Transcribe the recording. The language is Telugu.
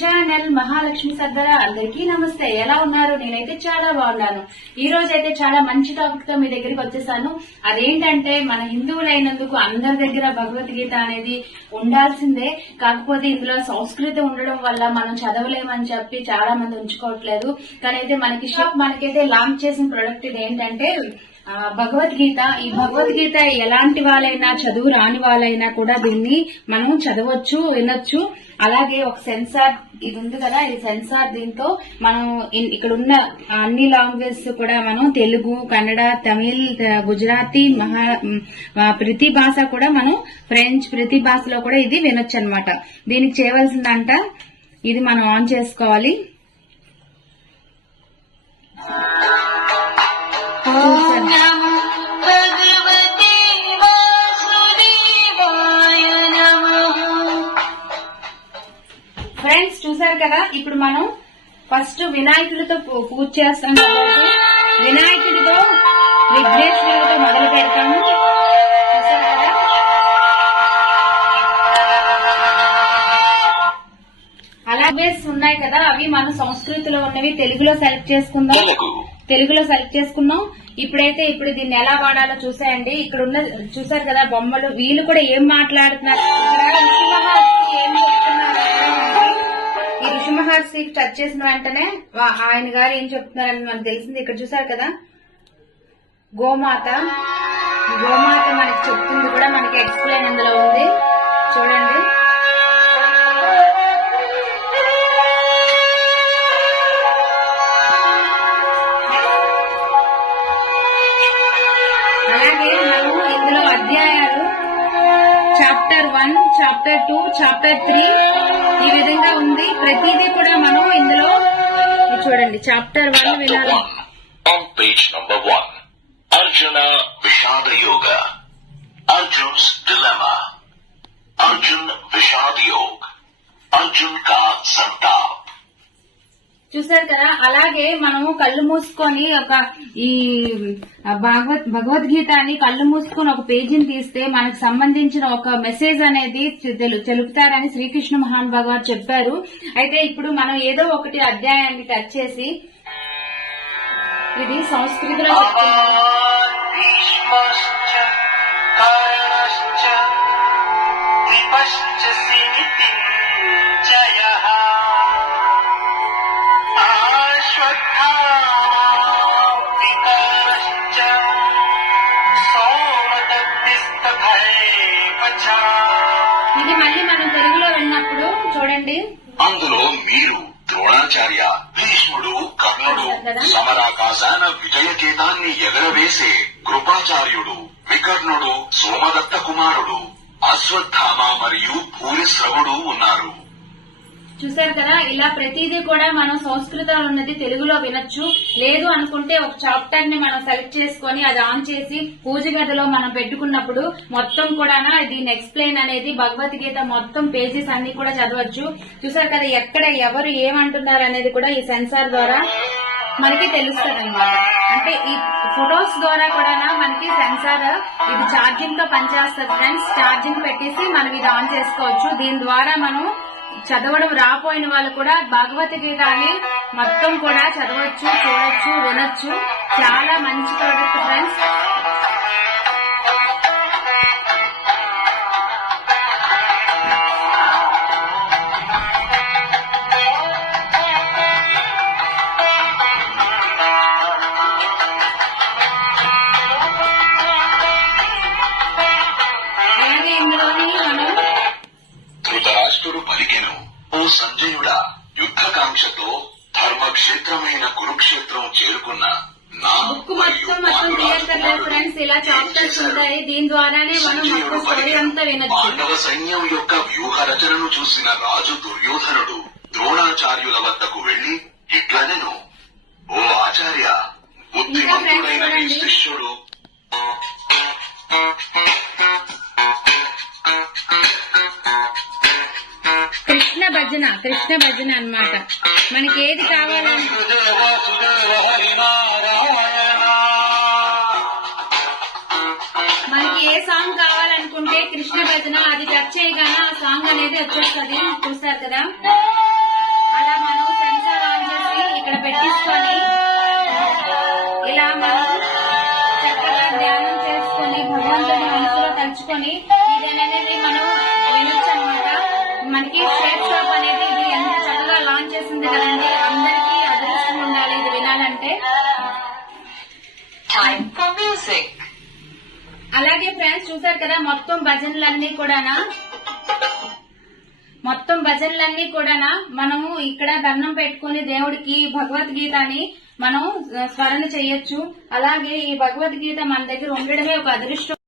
ఛానల్ మహాలక్ష్మి సర్దార. అందరికీ నమస్తే. ఎలా ఉన్నారు? నేనైతే చాలా బాగున్నాను. ఈ రోజు అయితే చాలా మంచి టాపిక్ తో మీ దగ్గరికి వచ్చేసాను. అదేంటంటే మన హిందువులైనందుకు అందరి దగ్గర భగవద్గీత అనేది ఉండాల్సిందే. కాకపోతే ఇందులో సంస్కృతి ఉండడం వల్ల మనం చదవలేమని చెప్పి చాలా మంది ఉంచుకోవట్లేదు. కానీ అయితే మనకైతే లాంచ్ చేసిన ప్రొడక్ట్ ఇది ఏంటంటే భగవద్గీత. ఈ భగవద్గీత ఎలాంటి వాళ్ళైనా, చదువు రాని వాళ్ళైనా కూడా దీన్ని మనం చదవచ్చు, వినొచ్చు. అలాగే ఒక సెన్సార్ ఇది ఉంది కదా, ఇది సెన్సార్. దీంతో మనం ఇక్కడ ఉన్న అన్ని లాంగ్వేజెస్ కూడా మనం తెలుగు, కన్నడ, తమిళ్, గుజరాతీ, ప్రతి భాష కూడా మనం ఫ్రెంచ్, ప్రతి భాషలో కూడా ఇది వినొచ్చు అనమాట. దీనికి చేయవలసిందంట ఇది మనం ఆన్ చేసుకోవాలి. ఫ్రెండ్స్ చూసారు కదా, ఇప్పుడు మనం ఫస్ట్ వినాయకుడితో పూజ చేస్తాం కాబట్టి వినాయకుడితో విఘ్నేశ్వరుడితో మొదలు పెడతాము. చూసారు కదా, అలాగే ఉన్నాయి కదా, అవి మన సంస్కృతిలో ఉన్నవి తెలుగులో సెలెక్ట్ చేసుకున్నాం. ఇప్పుడు దీన్ని ఎలా వాడాలో చూసాయండి. ఇక్కడ ఉన్న చూసారు కదా బొమ్మలు, వీళ్ళు కూడా ఏం మాట్లాడుతున్నారు, ఋషి మహర్షి ఏం చెప్తున్నారు. ఈ ఋషి మహర్షికి టచ్ చేసిన వెంటనే ఆయన గారు ఏం చెప్తున్నారని మనకు తెలిసింది. ఇక్కడ చూసారు కదా, గోమాత మనకి చెప్తుంది కూడా, మనకి ఎక్స్ప్లెయిన్ ఇందులో ఉంది చూడండి. చాప్టర్ 1, చాప్టర్ 2, చాప్టర్ 3 ఈ విధంగా ఉంది. ప్రతిదీ కూడా మనం ఇందులో చూడండి. చాప్టర్ 1 వినాలి. On page number 1, Arjuna Vishad Yoga, Arjun's dilemma, Arjun Vishad Yoga, Arjun ka Santap. చూసారు కదా, అలాగే మనము కళ్ళు మూసుకొని ఈ భగవద్గీత అని కళ్ళు మూసుకొని ఒక పేజీని తీస్తే మనకు సంబంధించిన ఒక మెసేజ్ అనేది తెలుపుతారని శ్రీకృష్ణ మహాన్ భగవాన్ చెప్పారు. అయితే ఇప్పుడు మనం ఏదో ఒకటి అధ్యాయాన్ని టచ్ చేసి ఇది సంస్కృతిలో ఇది మళ్ళీ మనం తెలుగులో విన్నప్పుడు చూడండి. అందులో మీరు ద్రోణాచార్య, భీష్ముడు, కర్ణుడు, సమరాకాశాన విజయకేతాన్ని ఎగరవేసే కృపాచార్యుడు, వికర్ణుడు, సోమదత్త కుమారుడు, అశ్వత్థామ మరియు భూరిశ్రవుడు ఉన్నారు. చూసారు కదా, ఇలా ప్రతిదీ కూడా మనం సంస్కృతంలో ఉన్నది తెలుగులో వినొచ్చు. లేదు అనుకుంటే ఒక చాప్టర్ ని మనం సెలెక్ట్ చేసుకుని అది ఆన్ చేసి పూజ గదిలో మనం పెట్టుకున్నప్పుడు మొత్తం కూడా దీని ఎక్స్ప్లెయిన్ అనేది భగవద్గీత మొత్తం పేజెస్ అన్ని కూడా చదవచ్చు. చూసారు కదా, ఎక్కడ ఎవరు ఏమంటున్నారు అనేది కూడా ఈ సెన్సార్ ద్వారా మనకి తెలుస్తుంది అనమాట. అంటే ఈ ఫొటోస్ ద్వారా కూడా మనకి సెన్సార్ ఇది ఛార్జింగ్ తో పనిచేస్తుంది ఫ్రెండ్స్. ఛార్జింగ్ పెట్టేసి మనం ఇది ఆన్ చేసుకోవచ్చు. దీని ద్వారా మనం చదవడం రాపోయిన వాళ్ళు కూడా భగవద్గీతని మొత్తం కూడా చదవచ్చు, చూడొచ్చు, వినొచ్చు. చాలా మంచి ప్రోడక్ట్ ఫ్రెండ్స్. అలాగే ఇందులోని మనం ధృతరాష్ట్రుడు పలికెను, ఓ సంజయుడా, యుద్ధకాంక్షతో ధర్మక్షేత్రమైన కురుక్షేత్రం చేరుకున్న నా బుక్ మొత్తం తీయక్కర్లేదు ఫ్రెండ్స్. ఇలా చాప్టర్స్ ఉంటాయి, దీని ద్వారానే మనం మొత్తం స్టోరీ అంతా వినొచ్చు. పాండవ సైన్యం యొక్క వ్యూహ రచనను చూసిన రాజు దుర్యోధనుడు ద్రోణాచార్యుల వద్దకు వెళ్లి ఇట్లనెను, ఓ ఆచార్య, బుద్ధిమంతుడైన మీ శిష్యుడు కృష్ణ భజన అన్నమాట. మనకి ఏది కావాలంటే మనకి ఏ సాంగ్ కావాలనుకుంటే కృష్ణ భజన అది టచ్ చేయగానే ఆ సాంగ్ అనేది వచ్చేస్తుంది. చూస్తారు కదా. భగవంతుని మనసులో తలుచుకొని ఇదేననేది మనం వినొచ్చు అనమాట. మనకి షేప్ షాప్ అనేది ఇది ఎంత చక్కగా లాంచ్ చేసింది కదండి. అందరికీ అదృష్టం ఉండాలి ఇది వినాలంటే. Time for music. అలాగే ఫ్రెండ్స్ చూసారు కదా మొత్తం భజనలన్నీ కూడానా మనము ఇక్కడ దండం పెట్టుకుని దేవుడికి భగవద్గీతని మనం స్మరణ చేయొచ్చు. అలాగే ఈ భగవద్గీత మన దగ్గర ఉండడమే ఒక అదృష్టం.